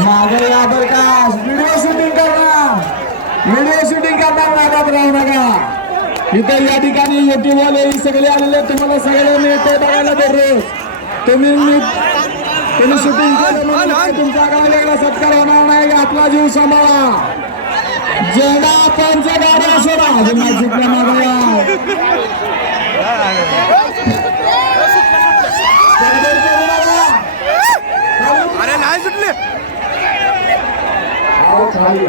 मागे या बर का व्हिडिओ शूटिंग करणार नादात राहू नका इथं या ठिकाणी युट्यूब वाले सगळे आलेले तुम्हाला सगळे मिळते बघायला दररोज तुम्ही शूटिंग केलं म्हणून तुमचा काय वेगळा सत्कार होणार नाही आपला जीव सांभाळा जेवढा पंच गाड्या सोडा जिल्हा मागया अरे नाही सुटले खाली खाली